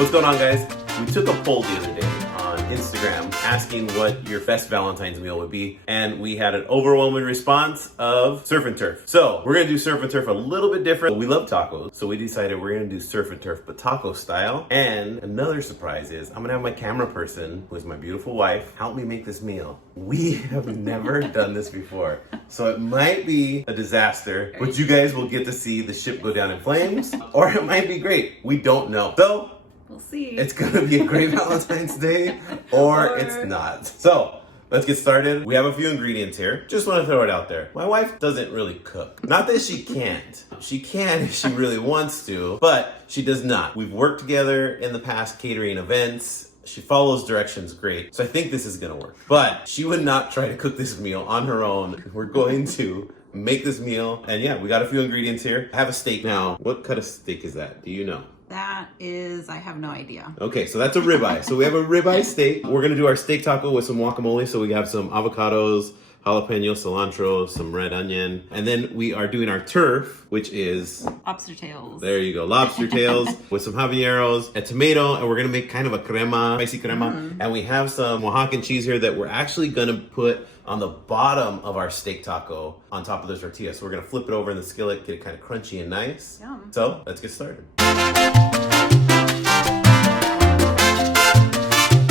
What's going on, guys? We took a poll the other day on Instagram asking what your best Valentine's meal would be, and we had an overwhelming response of surf and turf. So we're gonna do surf and turf a little bit different. We love tacos, so we decided we're gonna do surf and turf but taco style. And another surprise is I'm gonna have my camera person, who is my beautiful wife, help me make this meal. We have never done this before, so it might be a disaster, which you guys will get to see the ship go down in flames, or it might be great. We don't know. So we'll see. it's gonna be a great Valentine's Day, or it's not. So let's get started. We have a few ingredients here. Just want to throw it out there. My wife doesn't really cook. Not that she can't. She can if she really wants to, but she does not. We've worked together in the past catering events. She follows directions great, so I think this is gonna work. But she would not try to cook this meal on her own. We're going to make this meal, and yeah, we got a few ingredients here. I have a steak now. What kind of steak is that? Do you know? That is, I have no idea. Okay, so that's a ribeye. So we have a ribeye steak. We're gonna do our steak taco with some guacamole. So we have some avocados, jalapeños, cilantro, some red onion. And then we are doing our turf, which is... lobster tails. There you go, lobster tails with some habañeros, a tomato, and we're gonna make kind of a crema, spicy crema. And we have some OAXACAN cheese here that we're actually gonna put on the bottom of our steak taco on top of the tortilla. So we're gonna flip it over in the skillet, get it kind of crunchy and nice. Yum. So let's get started.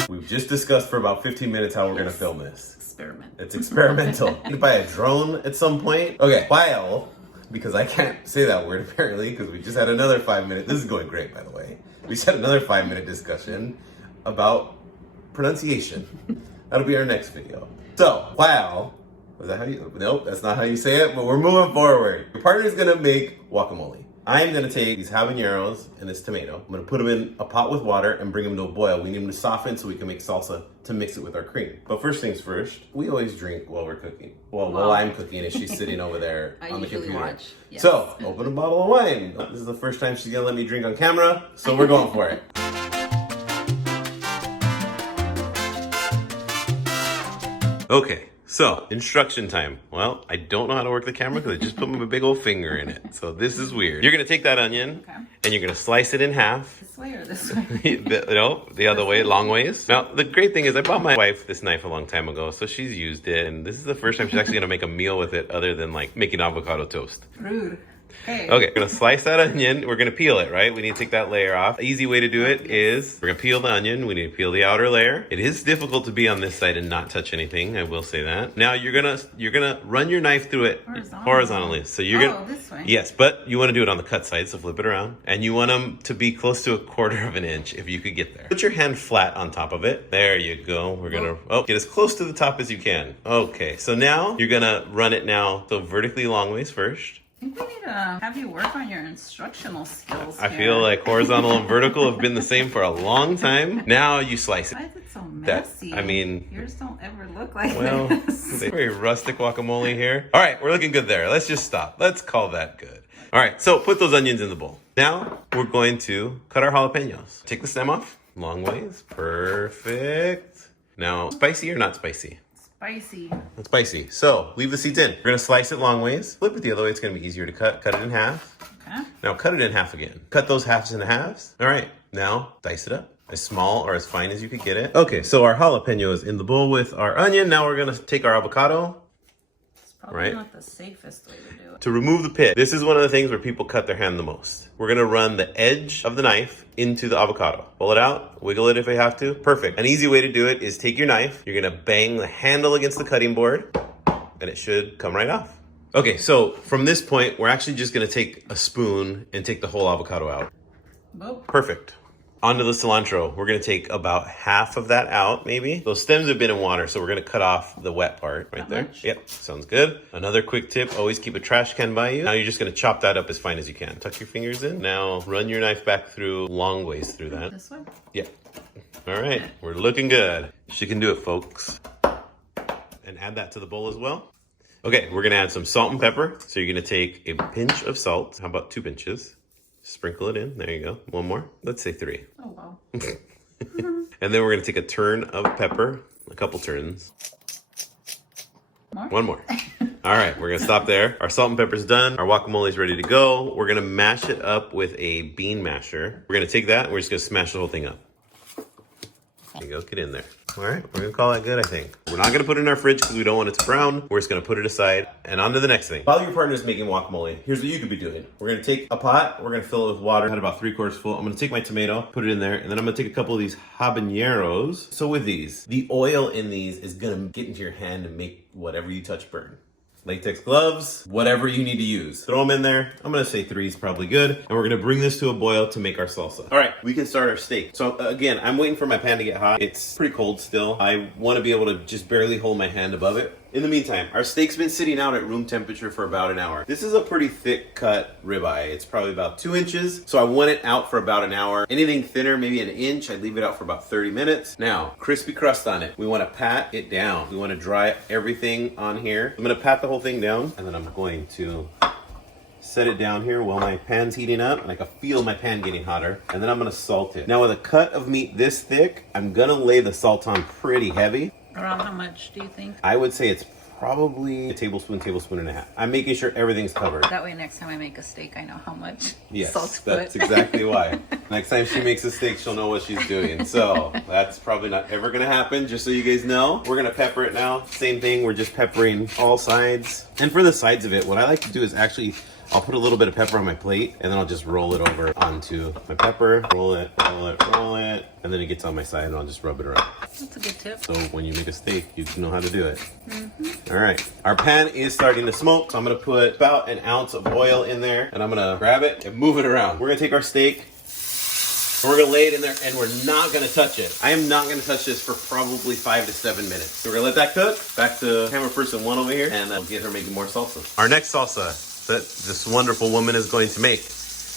We've just discussed for about 15 minutes how we're gonna film this. Experiment. It's experimental. You can buy a drone at some point. Okay, while, because I can't say that word apparently, because we just had another 5 minute, this is going great by the way. We just had another 5-minute discussion about pronunciation. That'll be our next video. So, while, is that how you, nope, that's not how you say it, but we're moving forward. Your partner's gonna make guacamole. I'm gonna take these habaneros and this tomato. I'm gonna put them in a pot with water and bring them to a boil. We need them to soften so we can make salsa to mix it with our cream. But first things first, we always drink while we're cooking. Well, while I'm cooking and she's sitting over there on the computer. Watch. Yes. So, open a bottle of wine. This is the first time she's gonna let me drink on camera, so we're going for it. Okay. So, instruction time. Well, I don't know how to work the camera because I just put my big old finger in it. So this is weird. You're gonna take that onion and you're gonna slice it in half. This way or this way? No, the other way, long ways. Now, the great thing is I bought my wife this knife a long time ago, so she's used it. And this is the first time she's actually gonna make a meal with it other than like making avocado toast. Rude. Okay, we're gonna slice that onion. We're gonna peel it, right? We need to take that layer off. Easy way to do it is we're gonna peel the onion. We need to peel the outer layer. It is difficult to be on this side and not touch anything. I will say that. Now you're gonna run your knife through it horizontally. So you're gonna this way. Yes, but you want to do it on the cut side. So flip it around, and you want them to be close to 1/4 of an inch if you could get there. Put your hand flat on top of it. There you go. We're gonna get as close to the top as you can. Okay, so now you're gonna run it now so vertically long ways first. I think we need to have you work on your instructional skills. I feel like horizontal and vertical have been the same for a long time. Now you slice it. Why is it so messy? I mean, yours don't ever look like it's this. very rustic guacamole here. All right, we're looking good there. Let's just stop. Let's call that good. All right, so put those onions in the bowl. Now we're going to cut our jalapeños. Take the stem off. Long ways. Perfect. Now, spicy or not spicy? Spicy. It's spicy. So leave the seeds in. We're gonna slice it long ways. Flip it the other way. It's gonna be easier to cut. Cut it in half. Okay. Now cut it in half again. Cut those halves into halves. All right. Now dice it up as small or as fine as you could get it. Okay. So our jalapeno is in the bowl with our onion. Now we're gonna take our avocado. It's probably not the safest way to do it. To remove the pit, this is one of the things where people cut their hand the most. We're gonna run the edge of the knife into the avocado. Pull it out, wiggle it if you have to. Perfect. An easy way to do it is take your knife, you're gonna bang the handle against the cutting board, and it should come right off. Okay, so from this point, we're actually just gonna take a spoon and take the whole avocado out. Whoa. Perfect. Onto the cilantro. We're gonna take about half of that out, maybe. Those stems have been in water, so we're gonna cut off the wet part right there. Yep, sounds good. Another quick tip, always keep a trash can by you. Now you're just gonna chop that up as fine as you can. Tuck your fingers in. Now run your knife back through, long ways through that. This way? Yep. All right, we're looking good. She can do it, folks. And add that to the bowl as well. Okay, we're gonna add some salt and pepper. So you're gonna take a pinch of salt. How about 2 pinches? Sprinkle it in. There you go. One more. Let's say 3. Oh, wow. And then we're going to take a turn of pepper. A couple turns. More? One more. All right, we're gonna stop there. Our salt and pepper's done. Our guacamole's ready to go. We're gonna mash it up with a bean masher. We're gonna take that and we're just gonna smash the whole thing up. There you go, get in there. All right, we're gonna call that good, I think. We're not gonna put it in our fridge because we don't want it to brown. We're just gonna put it aside and on to the next thing. While your partner is making guacamole, here's what you could be doing. We're gonna take a pot, we're gonna fill it with water, had about 3/4 full. I'm gonna take my tomato, put it in there, and then I'm gonna take a couple of these habaneros. So with these, the oil in these is gonna get into your hand and make whatever you touch burn. Latex gloves, whatever you need to use. Throw them in there. I'm gonna say 3 is probably good. And we're gonna bring this to a boil to make our salsa. All right, we can start our steak. So again, I'm waiting for my pan to get hot. It's pretty cold still. I wanna be able to just barely hold my hand above it. In the meantime, our steak's been sitting out at room temperature for about an hour. This is a pretty thick cut ribeye. It's probably about 2 inches. So I want it out for about an hour. Anything thinner, maybe an inch, I'd leave it out for about 30 minutes. Now, crispy crust on it. We wanna pat it down. We wanna dry everything on here. I'm gonna pat the whole thing down, and then I'm going to set it down here while my pan's heating up, and I can feel my pan getting hotter. And then I'm gonna salt it. Now with a cut of meat this thick, I'm gonna lay the salt on pretty heavy. Around how much do you think? I would say it's probably a tablespoon and a half. I'm making sure everything's covered. That way next time I make a steak, I know how much Yes, salt to put. that's exactly why. Next time she makes a steak, she'll know what she's doing. So that's probably not ever gonna happen, just so you guys know. We're gonna pepper it now. Same thing, we're just peppering all sides. And for the sides of it, what I like to do is actually, I'll put a little bit of pepper on my plate, and then I'll just roll it over onto my pepper. Roll it, roll it, roll it. And then it gets on my side, and I'll just rub it around. That's a good tip. So when you make a steak, you know how to do it. All right, our pan is starting to smoke, so I'm gonna put about an ounce of oil in there, and I'm gonna grab it and move it around. We're gonna take our steak, and we're gonna lay it in there, and we're not gonna touch it. I am not gonna touch this for probably 5 to 7 minutes. So we're gonna let that cook. Back to camera person 1 over here, and we'll get her making more salsa. Our next salsa that this wonderful woman is going to make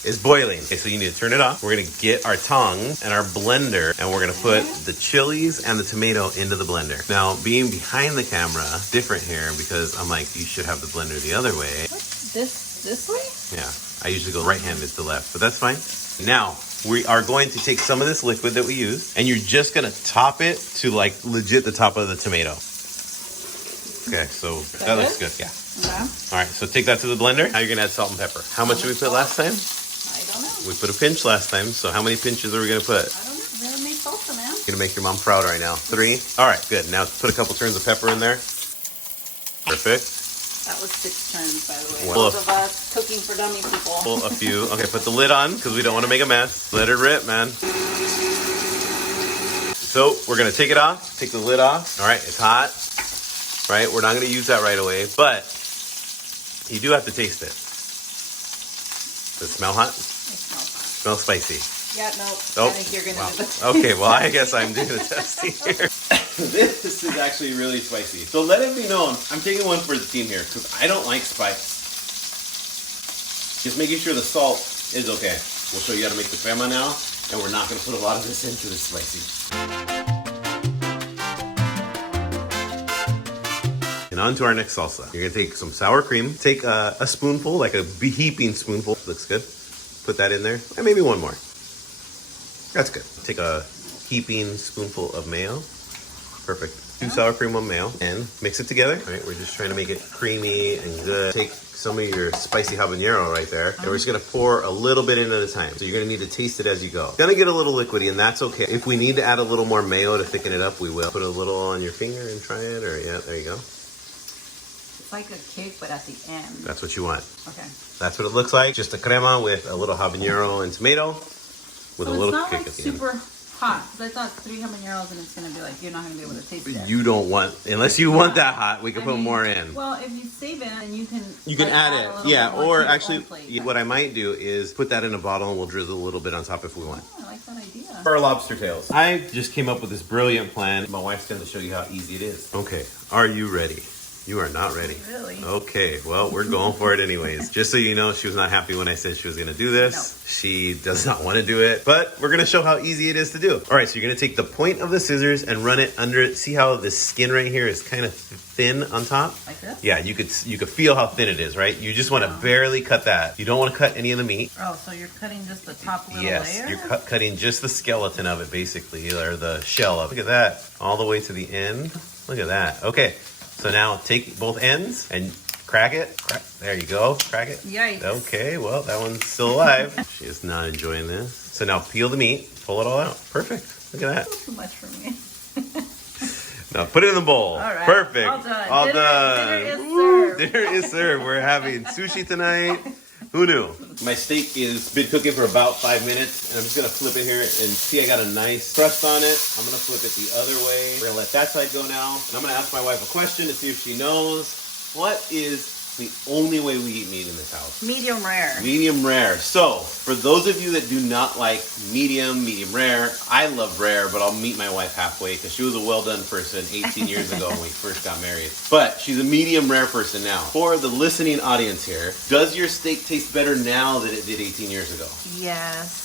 is boiling. Okay, so you need to turn it off. We're gonna get our tongs and our blender, and we're gonna put the chilies and the tomato into the blender. Now, being behind the camera, different here, because I'm like, you should have the blender the other way. What? This way? Yeah, I usually go right-handed to left, but that's fine. Now, we are going to take some of this liquid that we used, and you're just gonna top it to like legit the top of the tomato. Okay, so that looks good, yeah. Okay. All right, so take that to the blender. Now you're gonna add salt and pepper. How much did we put last time? I don't know. We put a pinch last time, so how many pinches are we gonna put? I don't know. We haven't made salsa, man. Gonna make your mom proud right now. 3. All right, good. Now put a couple turns of pepper in there. Perfect. That was 6 turns, by the way. Well, Those of us cooking for dummy people. Pull a few. Okay, put the lid on because we don't want to make a mess. Let it rip, man. So we're gonna take it off. Take the lid off. All right, it's hot. Right, we're not gonna use that right away, but you do have to taste it. Does it smell hot? It smells hot. Smells spicy. Yeah, no. Oh, I think you're gonna do this. Okay, well, I guess I'm doing the testing here. This is actually really spicy. So let it be known, I'm taking one for the team here because I don't like spice. Just making sure the salt is okay. We'll show you how to make the crema now, and we're not gonna put a lot of this into the spicy. And on to our next salsa. You're gonna take some sour cream. Take a spoonful, like a heaping spoonful. Looks good. Put that in there, and maybe one more. That's good. Take a heaping spoonful of mayo. Perfect. 2 sour cream, 1 mayo, and mix it together. All right, we're just trying to make it creamy and good. Take some of your spicy habanero right there, and we're just gonna pour a little bit in at a time. So you're gonna need to taste it as you go. It's gonna get a little liquidy, and that's okay. If we need to add a little more mayo to thicken it up, we will. Put a little on your finger and try it, or yeah, there you go. It's like a cake, but at the end. That's what you want. Okay. That's what it looks like. Just a crema with a little habanero and tomato with a little kick like at the end. super hot. Because I thought 3 habaneros and it's going to be like, you're not going to be able to taste it. You don't want, unless you want that hot, we can put more in. Well, if you save it, then you can You can add a it, little yeah. bit more Or to your actually, own plate. what I might do is put that in a bottle and we'll drizzle a little bit on top if we want. Oh, I like that idea. For our lobster tails, I just came up with this brilliant plan. My wife's going to show you how easy it is. Okay, are you ready? You are not ready. Really? Okay, well, we're going for it anyways. Just so you know, she was not happy when I said she was gonna do this. No. She does not want to do it, but we're gonna show how easy it is to do. All right, so you're gonna take the point of the scissors and run it under it. See how the skin right here is kind of thin on top? Like this? Yeah, you could feel how thin it is, right? You just want to barely cut that. You don't want to cut any of the meat. Oh, so you're cutting just the top little Yes, layer? you're cutting just the skeleton of it, basically, or the shell of it. Look at that, all the way to the end. Look at that. Okay. So now take both ends and Crack it. There you go. Crack it. Yikes. Okay, well, that one's still alive. She is not enjoying this. So now peel the meat, pull it all out. Perfect. Look at that. Too much for me. Now put it in the bowl. All right. Perfect. All done. All Dinner done. is Woo, served. dinner is served. We're having sushi tonight. Who knew? My steak is been cooking for about 5 minutes, and I'm just gonna flip it here and see I got a nice crust on it. I'm gonna flip it the other way. We're gonna let that side go now, and I'm gonna ask my wife a question to see if she knows what is the only way we eat meat in this house. Medium rare. Medium rare. So, for those of you that do not like medium rare, I love rare, but I'll meet my wife halfway because she was a well-done person 18 years ago when we first got married. But she's a medium rare person now. For the listening audience here, does your steak taste better now than it did 18 years ago? Yes.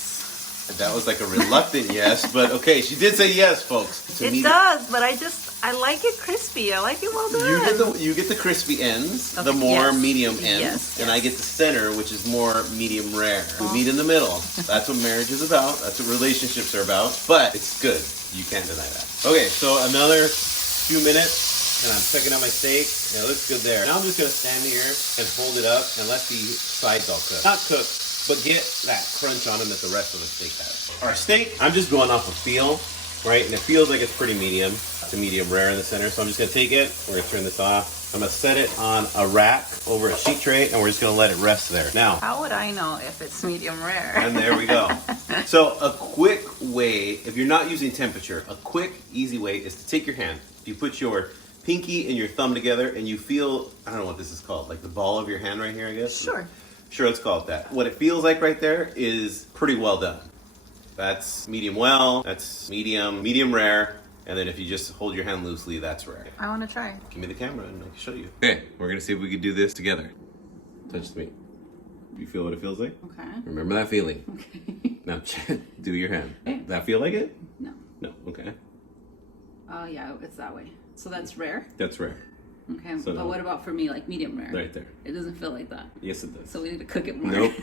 That was like a reluctant yes, but okay, she did say yes, folks. It does, but I like it crispy. I like it well done. You get the crispy ends, the Okay, more yes. medium ends, Yes, and yes. I get the center, which is more medium rare. We meet in the middle. That's what marriage is about. That's what relationships are about. But it's good. You can't deny that. Okay, so another few minutes, and I'm checking out my steak. And it looks good there. Now I'm just gonna stand here and hold it up and let the sides all cook. Not cook, but get that crunch on them that the rest of the steak has. Our steak, I'm just going off of feel, right? And it feels like it's pretty medium to medium rare in the center. So I'm just gonna take it, we're gonna turn this off. I'm gonna set it on a rack over a sheet tray, and we're just gonna let it rest there. Now, How would I know if it's medium rare? and there we go. So a quick way, if you're not using temperature, a quick, easy way is to take your hand. You put your pinky and your thumb together, and you feel, I don't know what this is called, like the ball of your hand right here, I guess? Sure. Sure, let's call it that. What it feels like right there is pretty well done. That's medium well, that's medium rare, and then if you just hold your hand loosely, that's rare. I want to try. Give me the camera and I can show you. Okay, we're gonna see if we can do this together. Touch the meat. You feel what it feels like? Okay. Remember that feeling. Okay. Now do your hand. Okay. That feel like it? No. No, okay. Oh, yeah, it's that way. So that's rare? That's rare. Okay, So but what about for me, like medium rare? Right there. It doesn't feel like that. Yes, it does. So we need to cook it more. Nope.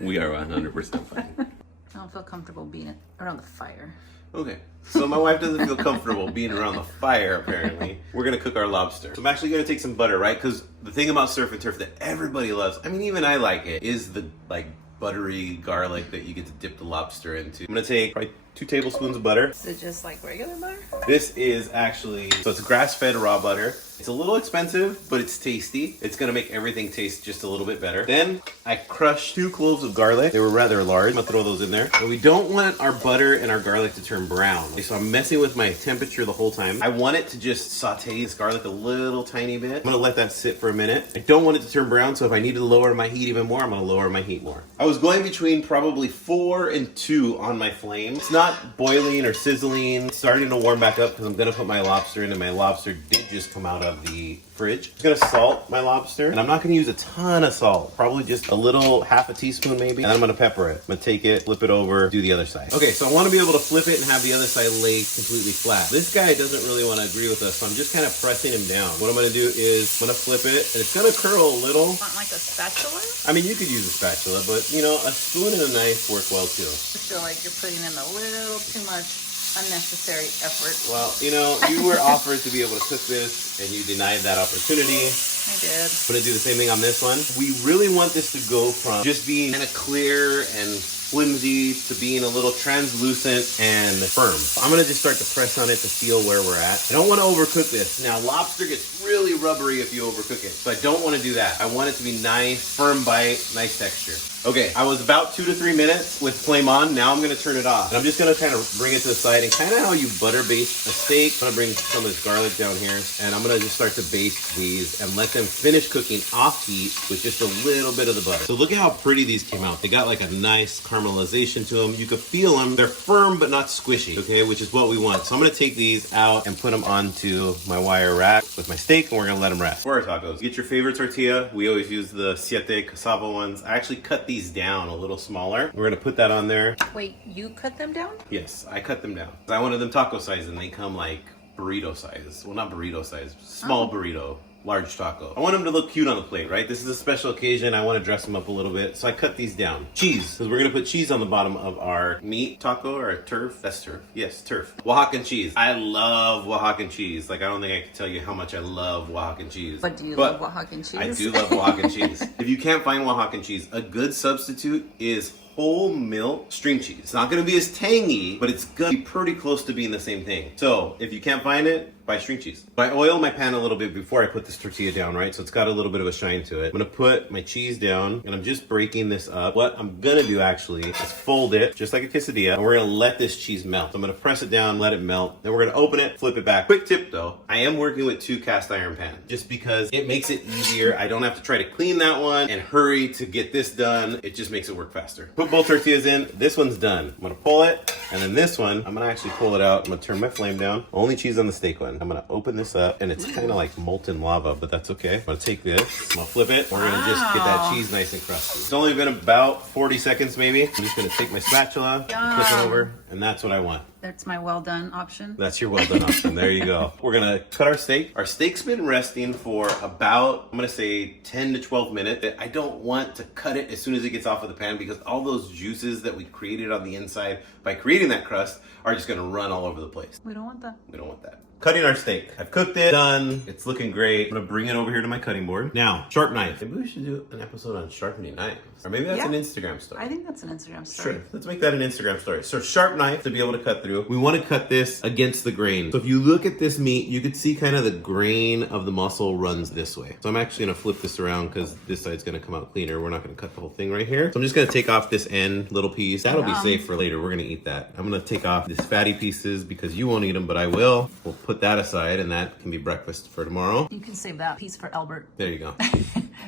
We are 100% fine. I don't feel comfortable being around the fire. Okay, so my wife doesn't feel comfortable being around the fire, apparently. We're gonna cook our lobster. So I'm actually gonna take some butter, right? Because the thing about surf and turf that everybody loves, I mean, even I like it, is the like buttery garlic that you get to dip the lobster into. I'm gonna take probably 2 tablespoons of butter. Is it just like regular butter? This is actually, so it's grass-fed raw butter. It's a little expensive, but it's tasty. It's gonna make everything taste just a little bit better. Then I crushed 2 cloves of garlic. They were rather large. I'm gonna throw those in there. But we don't want our butter and our garlic to turn brown. Okay, so I'm messing with my temperature the whole time. I want it to just saute this garlic a little tiny bit. I'm gonna let that sit for a minute. I don't want it to turn brown, so if I need to lower my heat even more, I'm gonna lower my heat more. I was going between probably 4 and 2 on my flame. It's not boiling or sizzling. It's starting to warm back up because I'm gonna put my lobster in, and my lobster did just come out of the fridge. I'm gonna salt my lobster, and I'm not gonna use a ton of salt, probably just a little, half a teaspoon maybe, and I'm gonna pepper it. I'm gonna take it, flip it over, do the other side. Okay, so I wanna be able to flip it and have the other side lay completely flat. This guy doesn't really wanna agree with us, so I'm just kind of pressing him down. What I'm gonna do is I'm gonna flip it, and it's gonna curl a little. Want like a spatula? I mean, you could use a spatula, but you know, a spoon and a knife work well too. I feel like you're putting in a little too much unnecessary effort. Well, you know, you were offered to be able to cook this, and you denied that opportunity. I did. I'm gonna do the same thing on this one. We really want this to go from just being kind of clear and flimsy to being a little translucent and firm. I'm gonna just start to press on it to feel where we're at. I don't want to overcook this. Now, lobster gets really rubbery if you overcook it, so I don't want to do that. I want it to be nice, firm bite, nice texture. Okay, I was about 2 to 3 minutes with flame on. Now I'm gonna turn it off. And I'm just gonna kind of bring it to the side, and kind of how you butter baste a steak. I'm gonna bring some of this garlic down here, and I'm gonna just start to baste these and let them finish cooking off heat with just a little bit of the butter. So look at how pretty these came out. They got like a nice caramelization to them. You could feel them. They're firm but not squishy, okay, which is what we want. So I'm gonna take these out and put them onto my wire rack with my steak, and we're gonna let them rest. For our tacos, get your favorite tortilla. We always use the siete cassava ones. I actually cut these down a little smaller. We're gonna put that on there. Wait, you cut them down? Yes, I cut them down. I wanted them taco size, and they come like burrito size. Well, not burrito size, small burrito large taco. I want them to look cute on the plate, right? This is a special occasion. I want to dress them up a little bit. So I cut these down. Cheese, because we're going to put cheese on the bottom of our meat taco or turf. That's turf. Yes, turf. Oaxacan cheese. I love Oaxacan cheese. Like, I don't think I can tell you how much I love Oaxacan cheese. But do you love Oaxacan cheese? I do love Oaxacan cheese. If you can't find Oaxacan cheese, a good substitute is whole milk string cheese. It's not going to be as tangy, but it's going to be pretty close to being the same thing. So if you can't find it, buy string cheese. I oil my pan a little bit before I put this tortilla down, right? So it's got a little bit of a shine to it. I'm going to put my cheese down and I'm just breaking this up. What I'm going to do actually is fold it just like a quesadilla and we're going to let this cheese melt. I'm going to press it down, let it melt. Then we're going to open it, flip it back. Quick tip though, I am working with 2 cast iron pans just because it makes it easier. I don't have to try to clean that one and hurry to get this done. It just makes it work faster. Put both tortillas in. This one's done. I'm going to pull it and then this one, I'm going to actually pull it out. I'm going to turn my flame down. Only cheese on the steak one. I'm going to open this up and it's kind of like molten lava, but that's okay. I'm going to take this, I'm going to flip it. We're going to just get that cheese nice and crusty. It's only been about 40 seconds maybe. I'm just going to take my spatula, flip it over, and that's what I want. That's my well done option. That's your well done option. There you go. We're going to cut our steak. Our steak's been resting for about, I'm going to say 10 to 12 minutes. I don't want to cut it as soon as it gets off of the pan because all those juices that we created on the inside by creating that crust are just going to run all over the place. We don't want that. We don't want that. Cutting our steak. I've cooked it, done. It's looking great. I'm gonna bring it over here to my cutting board. Now, sharp knife. Maybe we should do an episode on sharpening knives. Or maybe that's an Instagram story. I think that's an Instagram story. Sure, let's make that an Instagram story. So sharp knife to be able to cut through. We wanna cut this against the grain. So if you look at this meat, you could see kind of the grain of the muscle runs this way. So I'm actually gonna flip this around because this side's gonna come out cleaner. We're not gonna cut the whole thing right here. So I'm just gonna take off this end little piece. That'll be safe for later. We're gonna eat that. I'm gonna take off these fatty pieces because you won't eat them, but I will. We'll put that aside and that can be breakfast for tomorrow. You can save that piece for Albert. There you go.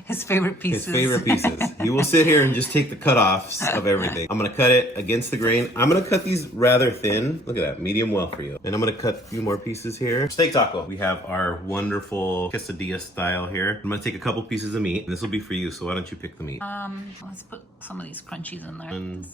His favorite pieces. His favorite pieces. He will sit here and just take the cutoffs of everything. I'm gonna cut it against the grain. I'm gonna cut these rather thin. Look at that, medium well for you. And I'm gonna cut a few more pieces here. Steak taco. We have our wonderful quesadilla style here. I'm gonna take a couple pieces of meat. And this will be for you, so why don't you pick the meat? Let's put some of these crunchies in there. And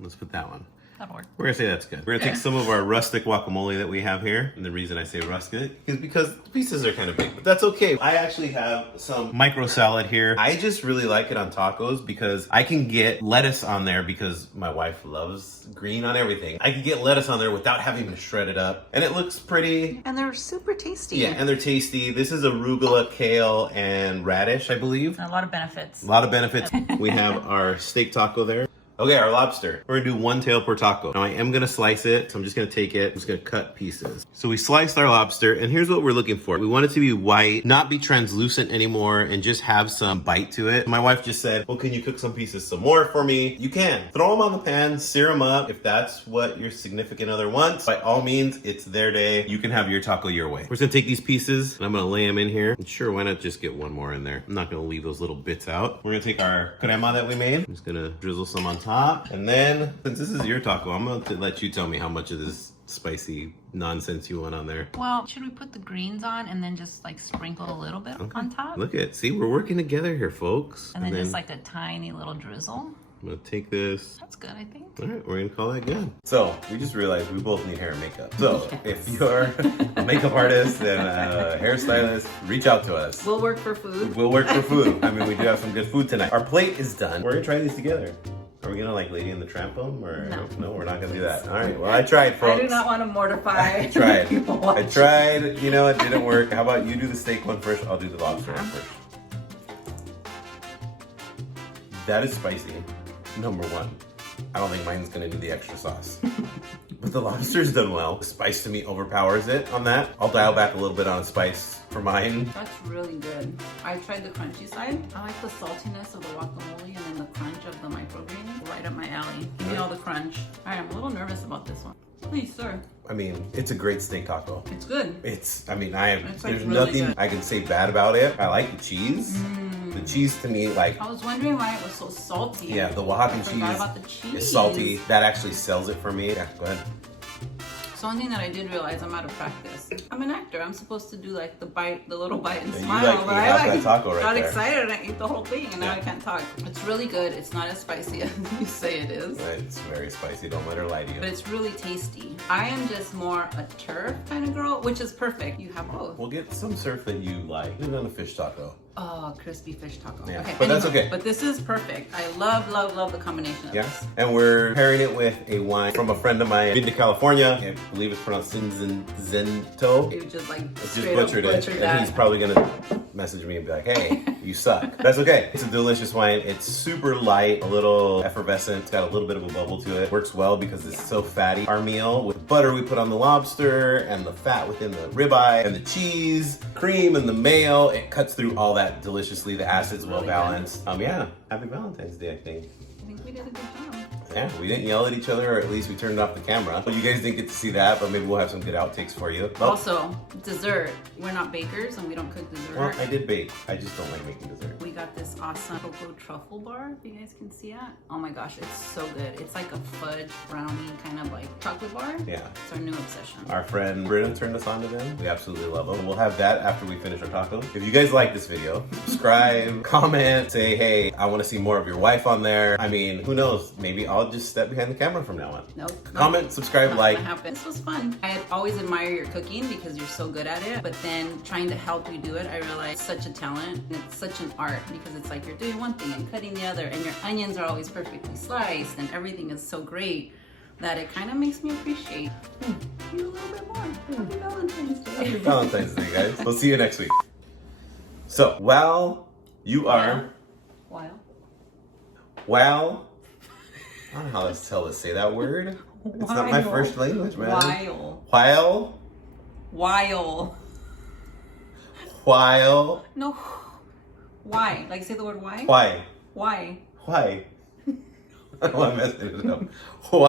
let's put that one. That'll work. We're gonna say that's good. We're gonna take some of our rustic guacamole that we have here. And the reason I say rustic is because the pieces are kind of big, but that's okay. I actually have some micro salad here. I just really like it on tacos because I can get lettuce on there because my wife loves green on everything. I can get lettuce on there without having to shred it up. And it looks pretty. And they're super tasty. Yeah, and they're tasty. This is arugula, kale, and radish, I believe. A lot of benefits. A lot of benefits. We have our steak taco there. Okay, our lobster. We're gonna do 1 tail per taco. Now I am gonna slice it, so I'm just gonna take it, I'm just gonna cut pieces. So we sliced our lobster, and here's what we're looking for. We want it to be white, not be translucent anymore, and just have some bite to it. My wife just said, well, can you cook some pieces some more for me? You can. Throw them on the pan, sear them up. If that's what your significant other wants, by all means, it's their day. You can have your taco your way. We're just gonna take these pieces, and I'm gonna lay them in here. And sure, why not just get one more in there? I'm not gonna leave those little bits out. We're gonna take our crema that we made. I'm just gonna drizzle some on top. And then, since this is your taco, I'm going to let you tell me how much of this spicy nonsense you want on there. Well, should we put the greens on and then just like sprinkle a little bit on top? Look at, see, we're working together here, folks. And then just like a tiny little drizzle. I'm gonna take this. That's good, I think. All right, we're gonna call that good. So, we just realized we both need hair and makeup. So, if you're a makeup artist and a hairstylist, reach out to us. We'll work for food. We'll work for food. I mean, we do have some good food tonight. Our plate is done. We're gonna try these together. Are we gonna like Lady in the Tramp them, or no? We're not gonna do that. All right. Well, I tried, folks. I do not want to mortify. I tried. I tried. You know, it didn't work. How about you do the steak one first? I'll do the lobster one first. That is spicy. Number 1. I don't think mine's gonna need the extra sauce. But the lobster's done well. The spice to me overpowers it on that. I'll dial back a little bit on spice for mine. That's really good. I tried the crunchy side. I like the saltiness of the guacamole and then the crunch of the microgreens. Right up my alley. Give me all the crunch. All right, I'm a little nervous about this one. Please, sir. I mean, it's a great steak taco. It's good. There's nothing really good. I can say bad about it. I like the cheese. The cheese to me, like... I was wondering why it was so salty. Yeah, the Oaxacan cheese about the cheese is salty. That actually sells it for me. Yeah, go ahead. So one thing that I did realize, I'm out of practice. I'm an actor. I'm supposed to do like the little bite and And smile. you But have I that taco right got there. excited and I ate the whole thing, and now Yeah. I can't talk. It's really good. It's not as spicy as you say it is. It's very spicy. Don't let her lie to you. But it's really tasty. I am just more a turf kind of girl, which is perfect. You have both. We'll get some surf that you like. Put it on a fish taco. Oh, crispy fish taco. Yeah, Okay, but that's okay. But this is perfect. I love, love, love the combination of Yeah, this. and we're pairing it with a wine from a friend of mine. Been to California. I believe it's pronounced Zento. You just like Just straight up butchered it, butchered and that. he's probably gonna message me and be like, "Hey, you suck." That's okay. It's a delicious wine. It's super light, a little effervescent. It's got a little bit of a bubble to it. Works well because it's so fatty. Our meal with butter we put on the lobster and the fat within the ribeye and the cheese, cream and the mayo. It cuts through all that deliciously. The acid's well Really balanced. Yeah. Happy Valentine's Day, I think. I think we did a good job. Yeah, we didn't yell at each other, or at least we turned off the camera. You guys didn't get to see that, but maybe we'll have some good outtakes for you. Well, Also, dessert. We're not bakers and we don't cook dessert. well, I did bake. I just don't like making dessert. We got this awesome cocoa truffle bar, if you guys can see that. Oh my gosh, it's so good. It's like a fudge brownie kind of like chocolate bar. Yeah. It's our new obsession. Our friend Britta turned us on to them. We absolutely love them. We'll have that after we finish our taco. If you guys like this video, subscribe, comment, say, hey, I want to see more of your wife on there. I mean, who knows? Maybe I'll just step behind the camera from now on. Nope. Comment, subscribe, Not like. gonna happen. This was fun. I always admire your cooking because you're so good at it, but then trying to help you do it, I realized such a talent and it's such an art because it's like you're doing one thing and cutting the other, and your onions are always perfectly sliced and everything is so great that it kind of makes me appreciate you a little bit more. Happy Valentine's Day. Happy Valentine's Day, guys. We'll see you next week. So, while you are, While. I don't know how to tell to say that word. It's not my first language, man. While. No. Why? Like say the word why? Why? Why? Why? I'm messing it up. Why?